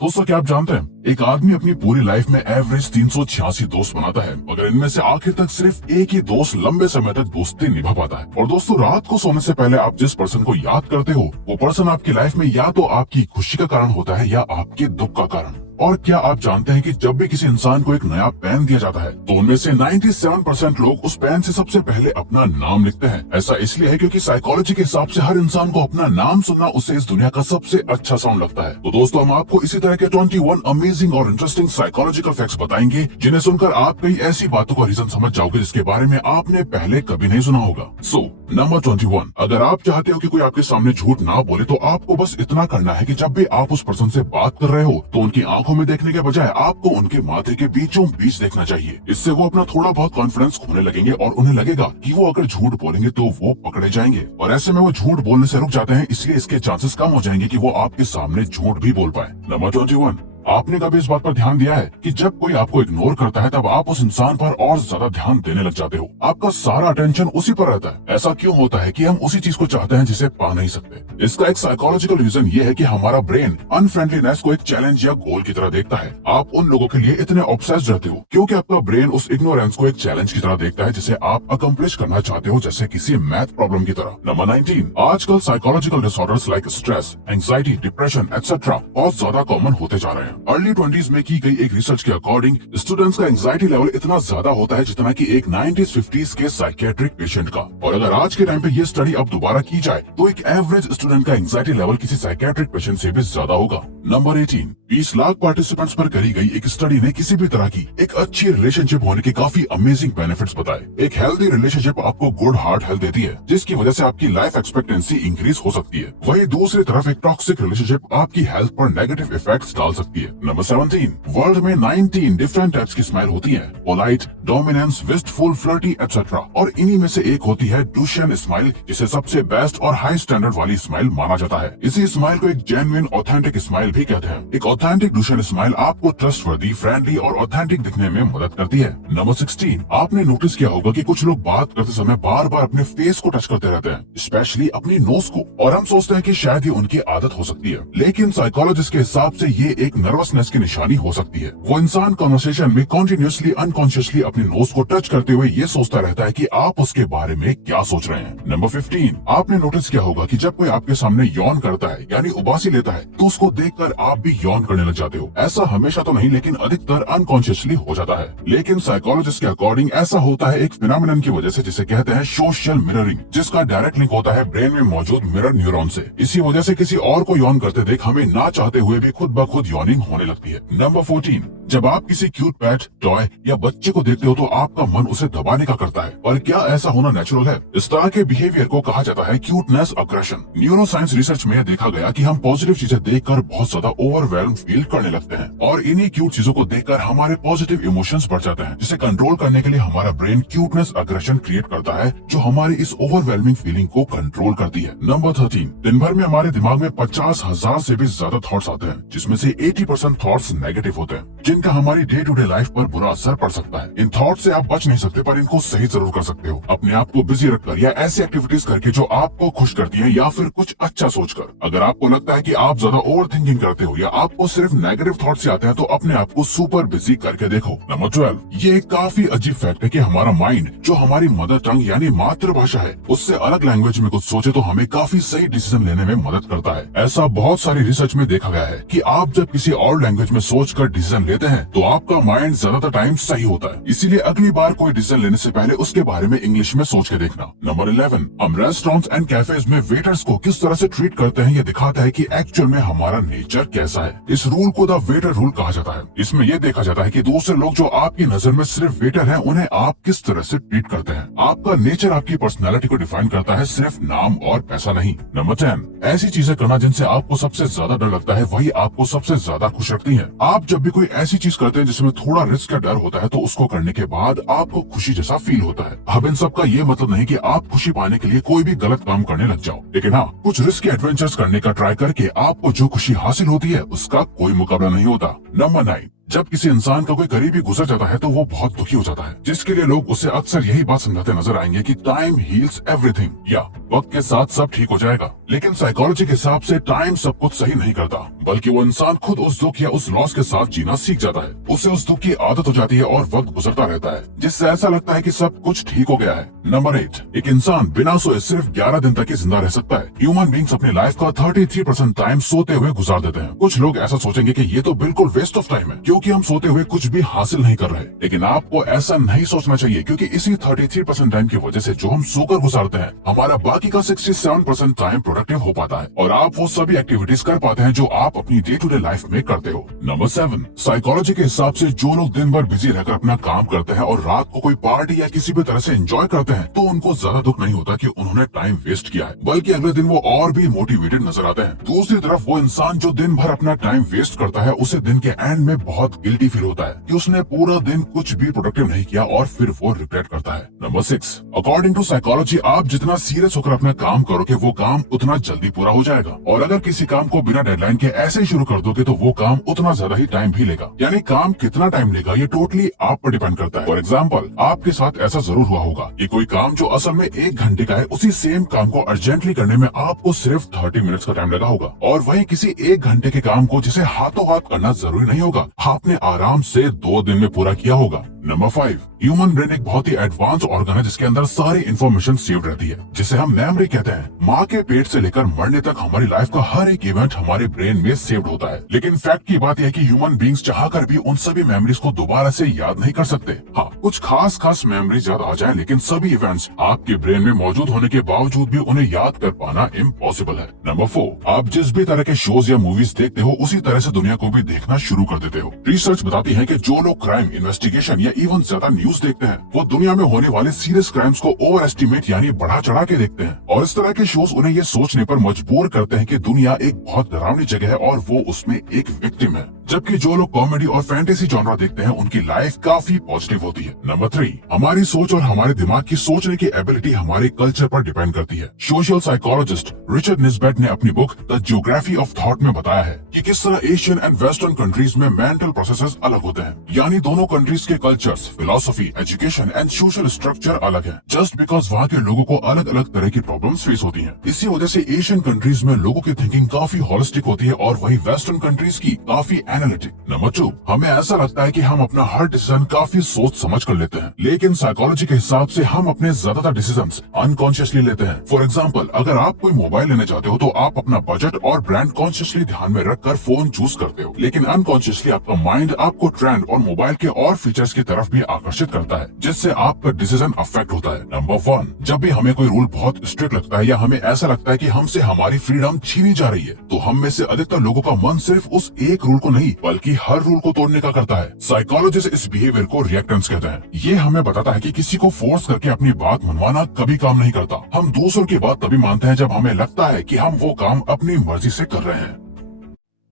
दोस्तों, क्या आप जानते हैं एक आदमी अपनी पूरी लाइफ में एवरेज 386 दोस्त बनाता है, मगर इनमें से आखिर तक सिर्फ एक ही दोस्त लंबे समय तक दोस्ती निभा पाता है। और दोस्तों, रात को सोने से पहले आप जिस पर्सन को याद करते हो वो पर्सन आपकी लाइफ में या तो आपकी खुशी का कारण होता है या आपके दुख का कारण। और क्या आप जानते हैं कि जब भी किसी इंसान को एक नया पेन दिया जाता है तो उनमें से 97% लोग उस पेन से सबसे पहले अपना नाम लिखते हैं। ऐसा इसलिए है क्योंकि साइकोलॉजी के हिसाब से हर इंसान को अपना नाम सुनना उससे इस दुनिया का सबसे अच्छा साउंड लगता है। तो दोस्तों, हम आपको इसी तरह के 21 अमेजिंग और इंटरेस्टिंग साइकोलॉजिकल फैक्ट्स बताएंगे जिन्हें सुनकर आप कई ऐसी बातों का रीजन समझ जाओगे जिसके बारे में आपने पहले कभी नहीं सुना होगा। नंबर 21, अगर आप चाहते हो कि कोई आपके सामने झूठ ना बोले तो आपको बस इतना करना है कि जब भी आप उस पर्सन से बात कर रहे हो तो उनकी आंखों में देखने के बजाय आपको उनके माथे के बीचों बीच देखना चाहिए। इससे वो अपना थोड़ा बहुत कॉन्फिडेंस खोने लगेंगे और उन्हें लगेगा कि वो अगर झूठ बोलेंगे तो वो पकड़े जाएंगे, और ऐसे में वो झूठ बोलने से रुक जाते हैं, इसलिए इसके चांसेस कम हो जाएंगे कि वो आपके सामने झूठ भी बोल पाए। नंबर 21, आपने कभी इस बात पर ध्यान दिया है कि जब कोई आपको इग्नोर करता है तब आप उस इंसान पर और ज्यादा ध्यान देने लग जाते हो, आपका सारा अटेंशन उसी पर रहता है। ऐसा क्यों होता है कि हम उसी चीज को चाहते हैं जिसे पा नहीं सकते? इसका एक साइकोलॉजिकल रीजन ये है कि हमारा ब्रेन अनफ्रेंडलीनेस को एक चैलेंज या गोल की तरह देखता है। आप उन लोगों के लिए इतने ऑब्सेस्ड रहते हो क्योंकि आपका ब्रेन उस इग्नोरेंस को एक चैलेंज की तरह देखता है जिसे आप अकम्प्लिश करना चाहते हो, जैसे किसी मैथ प्रॉब्लम की तरह। नंबर 19, आजकल psychological disorders like stress, anxiety, depression etcetera बहुत ज्यादा कॉमन होते जा रहे हैं। अर्ली 20s में की गई एक रिसर्च के अकॉर्डिंग स्टूडेंट्स का एंजाइटी लेवल इतना ज्यादा होता है जितना कि एक 90s-50s के साइकेट्रिक पेशेंट का। और अगर आज के टाइम पे ये स्टडी अब दोबारा की जाए तो एक एवरेज स्टूडेंट का एंजाइटी लेवल किसी साइकेट्रिक पेशेंट से भी ज्यादा होगा। नंबर 18, 20 लाख पार्टिसिपेंट्स पर करी गई एक स्टडी ने किसी भी तरह की एक अच्छी रिलेशनशिप होने के काफी अमेजिंग बेनिफिट्स बताए। एक हेल्दी रिलेशनशिप आपको गुड हार्ट हेल्थ देती है जिसकी वजह से आपकी लाइफ एक्सपेक्टेंसी इंक्रीज हो सकती है। वहीं दूसरी तरफ एक टॉक्सिक रिलेशनशिप आपकी हेल्थ पर नेगेटिव इफेक्ट्स डाल सकती है। नंबर 17, वर्ल्ड में 19 डिफरेंट टाइप्स की स्माइल होती है, polite, dominance, wistful, flirty etcetera, और इन्हीं में से एक होती है डुशेन स्माइल, जिसे सबसे बेस्ट और हाई स्टैंडर्ड वाली स्माइल माना जाता है। इसी स्माइल को एक जेन्युइन ऑथेंटिक स्माइल भी कहते हैं। एक ऑथेंटिक डुशेन स्माइल आपको ट्रस्टवर्दी, फ्रेंडली और ऑथेंटिक दिखने में मदद करती है। नंबर 16, आपने नोटिस किया होगा कि कुछ लोग बात करते समय बार बार अपने फेस को टच करते रहते हैं, स्पेशली अपनी नोज को, और हम सोचते हैं कि शायद ये उनकी आदत हो सकती है, लेकिन साइकोलॉजिस्ट के हिसाब से ये एक नर्वसनेस की निशानी हो सकती है। वो इंसान कन्वर्सेशन में कॉन्टिन्यूसली अनकॉन्शियसली अपनी नोज को टच करते हुए ये सोचता रहता है कि आप उसके बारे में क्या सोच रहे हैं। नंबर 15, आपने नोटिस किया होगा कि जब कोई आपके सामने यौन करता है यानी उबासी लेता है तो उसको देखकर आप भी यौन करने लग जाते हो। ऐसा हमेशा तो नहीं, लेकिन अधिकतर अनकॉन्शियसली हो जाता है। लेकिन साइकोलॉजिस्ट के अकॉर्डिंग ऐसा होता है एक फिनोमिनन की वजह से जिसे कहते हैं सोशल मिररिंग, जिसका डायरेक्ट लिंक होता है ब्रेन में मौजूद मिरर न्यूरॉन से। इसी वजह से किसी और को यौन करते देख हमें ना चाहते हुए भी खुद ब खुद यौनिंग होने लगती है। नंबर 14, जब आप किसी क्यूट पेट, टॉय या बच्चे को देखते हो तो आपका मन उसे दबाने का करता है। और क्या ऐसा होना नेचुरल है? इस तरह के बिहेवियर को कहा जाता है क्यूटनेस अग्रेशन। न्यूरोसाइंस रिसर्च में देखा गया कि हम पॉजिटिव चीजें देखकर बहुत ज्यादा ओवरवेल्म फील करने लगते हैं, और इन्हीं क्यूट चीजों को देखकर हमारे पॉजिटिव इमोशंस बढ़ जाते हैं, जिसे कंट्रोल करने के लिए हमारा ब्रेन क्यूटनेस अग्रेशन क्रिएट करता है जो हमारी इस ओवरवेलमिंग फीलिंग को कंट्रोल करती है। नंबर 13, दिन भर में हमारे दिमाग में 50,000 से भी ज्यादा थॉट्स आते हैं, जिसमें से 80% थॉट्स नेगेटिव होते हैं, जिनका हमारी डे टू डे लाइफ पर बुरा असर पड़ सकता है। इन थॉट से आप बच नहीं सकते, पर इनको सही जरूर कर सकते हो, अपने आप को बिजी रखकर या ऐसी एक्टिविटीज करके जो आपको खुश करती हैं, या फिर कुछ अच्छा सोचकर। अगर आपको लगता है कि आप ज्यादा ओवर थिंकिंग करते हो या आपको सिर्फ नेगेटिव थॉट से आते हैं तो अपने आप को सुपर बिजी करके देखो। नंबर 12, ये एक काफी अजीब फैक्ट है कि हमारा माइंड जो हमारी मदर टंग यानी मातृभाषा है उससे अलग लैंग्वेज में कुछ सोचे तो हमें काफी सही डिसीजन लेने में मदद करता है। ऐसा बहुत सारी रिसर्च में देखा गया है कि आप जब किसी और लैंग्वेज में सोचकर डिसीजन लेते हैं तो आपका माइंड ज्यादातर टाइम सही होता है। इसीलिए अगली बार कोई डिसीजन लेने से पहले उसके बारे में इंग्लिश में सोच के देखना। नंबर 11, हम रेस्टोरेंट्स एंड कैफेज में वेटर्स को किस तरह से ट्रीट करते हैं ये दिखाता है कि एक्चुअल में हमारा नेचर कैसा है। इस रूल को द वेटर रूल कहा जाता है। इसमें यह देखा जाता है कि दूसरे लोग जो आपकी नजर में सिर्फ वेटर हैं, उन्हें आप किस तरह से ट्रीट करते हैं। आपका नेचर आपकी पर्सनैलिटी को डिफाइन करता है, सिर्फ नाम और पैसा नहीं। नंबर 10, ऐसी चीजें करना जिनसे आपको सबसे ज्यादा डर लगता है वही आपको सबसे ज्यादा खुश रखती है। आप जब भी कोई ऐसी चीज करते हैं जिसमें थोड़ा रिस्क का डर होता है तो उसको करने के बाद आपको खुशी जैसा फील होता है। अब इन सब का ये मतलब नहीं कि आप खुशी पाने के लिए कोई भी गलत काम करने लग जाओ, लेकिन हाँ, कुछ रिस्की एडवेंचर्स करने का ट्राई करके आपको जो खुशी हासिल होती है उसका कोई मुकाबला नहीं होता। नंबर 9, जब किसी इंसान का कोई करीबी गुजर जाता है तो वो बहुत दुखी हो जाता है, जिसके लिए लोग उसे अक्सर यही बात समझाते नजर आएंगे कि टाइम हील्स एवरीथिंग, या वक्त के साथ सब ठीक हो जाएगा। लेकिन साइकोलॉजी के हिसाब से टाइम सब कुछ सही नहीं करता, बल्कि वो इंसान खुद उस दुख या उस लॉस के साथ जीना सीख जाता है। उसे उस दुख की आदत हो जाती है और वक्त गुजरता रहता है, जिससे ऐसा लगता है कि सब कुछ ठीक हो गया है। नंबर 8, एक इंसान बिना सोए सिर्फ 11 दिन तक ही जिंदा रह सकता है। ह्यूमन बींग्स अपनी लाइफ का 33% टाइम सोते हुए गुजार देते हैं। कुछ लोग ऐसा सोचेंगे कि ये तो बिल्कुल वेस्ट ऑफ टाइम है, क्योंकि हम सोते हुए कुछ भी हासिल नहीं कर रहे। लेकिन आपको ऐसा नहीं सोचना चाहिए, क्योंकि इसी 33% टाइम की वजह से जो हम सोकर गुजारते हैं, हमारा बाकी का 67% टाइम प्रोडक्टिव हो पाता है और आप वो सभी एक्टिविटीज कर पाते हैं जो आप अपनी डे टू डे लाइफ में करते हो। नंबर 7, साइकोलॉजी के हिसाब से जो लोग दिन भर बिजी रहकर अपना काम करते हैं और रात को कोई पार्टी या किसी भी तरह से एंजॉय करते हैं, तो उनको ज्यादा दुख नहीं होता कि उन्होंने टाइम वेस्ट किया है, बल्कि अगले दिन वो और भी मोटिवेटेड नजर आते हैं। दूसरी तरफ वो इंसान जो दिन भर अपना टाइम वेस्ट करता है, उसे दिन के एंड में बहुत गिल्टी फील होता है कि उसने पूरा दिन कुछ भी प्रोडक्टिव नहीं किया और फिर वो रिग्रेट करता है। नंबर 6, अकॉर्डिंग टू साइकोलॉजी, आप जितना सीरियस होकर अपना काम करोगे वो काम उतना जल्दी पूरा हो जाएगा, और अगर किसी काम को बिना डेडलाइन के ऐसे ही शुरू कर दोगे तो वो काम उतना ज्यादा ही टाइम भी लेगा। यानी काम कितना टाइम लेगा ये टोटली आप पर डिपेंड करता है। फॉर एग्जाम्पल, आपके साथ ऐसा जरूर हुआ होगा कि कोई काम जो असल में 1 घंटे का है, उसी सेम काम को अर्जेंटली करने में आपको सिर्फ 30 मिनट्स का टाइम लगा होगा, और वहीं किसी 1 घंटे के काम को जिसे हाथों हाथ करना जरूरी नहीं होगा, आपने आराम से 2 दिन में पूरा किया होगा। नंबर 5, ह्यूमन ब्रेन एक बहुत ही एडवांस ऑर्गन है जिसके अंदर सारी इन्फॉर्मेशन सेव्ड रहती है, जिसे हम मेमोरी कहते हैं। माँ के पेट से लेकर मरने तक हमारी लाइफ का हर एक इवेंट हमारे ब्रेन में सेव्ड होता है। लेकिन फैक्ट की बात यह है कि ह्यूमन बींग्स चाहकर भी उन सभी मेमोरीज को दोबारा से याद नहीं कर सकते। हाँ, कुछ खास मेमोरीज याद आ जाए, लेकिन सभी इवेंट्स आपके ब्रेन में मौजूद होने के बावजूद भी उन्हें याद कर पाना इम्पॉसिबल है। नंबर 4, आप जिस भी तरह के शोज या मूवीज देखते हो, उसी तरह से दुनिया को भी देखना शुरू कर देते हो। रिसर्च बताती है कि जो लोग क्राइम, इन्वेस्टिगेशन या इवन ज्यादा न्यूज देखते हैं, वो दुनिया में होने वाले सीरियस क्राइम्स को ओवर एस्टिमेट यानी बढ़ा चढ़ा के देखते हैं, और इस तरह के शोज उन्हें ये सोचने पर मजबूर करते हैं कि दुनिया एक बहुत डरावनी जगह है और वो उसमें एक विक्टिम है। जबकि जो लोग कॉमेडी और फैंटेसी जॉनरा देखते हैं, उनकी लाइफ काफी पॉजिटिव होती है। नंबर 3, हमारी सोच और हमारे दिमाग की सोचने की एबिलिटी हमारे कल्चर पर डिपेंड करती है। सोशल साइकोलॉजिस्ट रिचर्ड निस्बेट ने अपनी book the geography of thought में बताया है कि किस तरह एशियन एंड वेस्टर्न कंट्रीज में मेंटल प्रोसेसेस अलग होते हैं, यानी दोनों कंट्रीज के cultures, philosophy, education and social structure अलग है, जस्ट बिकॉज वहाँ के लोगों को अलग अलग तरह की प्रॉब्लम्स फेस होती हैं। इसी वजह से एशियन कंट्रीज में लोगों की थिंकिंग काफी होलिस्टिक होती है और वहीं वेस्टर्न कंट्रीज की काफी एनालिटिक। नंबर 2, हमें ऐसा लगता है कि हम अपना हर डिसीजन काफी सोच समझ कर लेते हैं, लेकिन साइकोलॉजी के हिसाब से हम अपने ज्यादातर डिसीजंस अनकॉन्शियसली लेते हैं। फॉर एग्जांपल, अगर आप कोई मोबाइल लेने चाहते हो तो आप अपना बजट और ब्रांड कॉन्शियसली ध्यान में रखकर फोन चूज करते हो, लेकिन अनकॉन्शियसली आपका माइंड आपको ट्रेंड और मोबाइल के और फीचर्स की तरफ भी आकर्षित करता है, जिससे आपका डिसीजन अफेक्ट होता है। नंबर 1, जब भी हमें कोई रूल बहुत स्ट्रिक्ट लगता है या हमें ऐसा लगता है कि हमसे हमारी फ्रीडम छीनी जा रही है, तो हम में से अधिकतर लोगों का मन सिर्फ उस एक रूल को नहीं बल्कि हर रूल को तोड़ने का करता है। साइकोलॉजिस्ट इस बिहेवियर को रिएक्टेंस कहते हैं। ये हमें बताता है कि किसी को फोर्स करके अपनी बात मनवाना कभी काम नहीं करता। हम दूसरों की बात तभी मानते हैं जब हमें लगता है कि हम वो काम अपनी मर्जी से कर रहे हैं।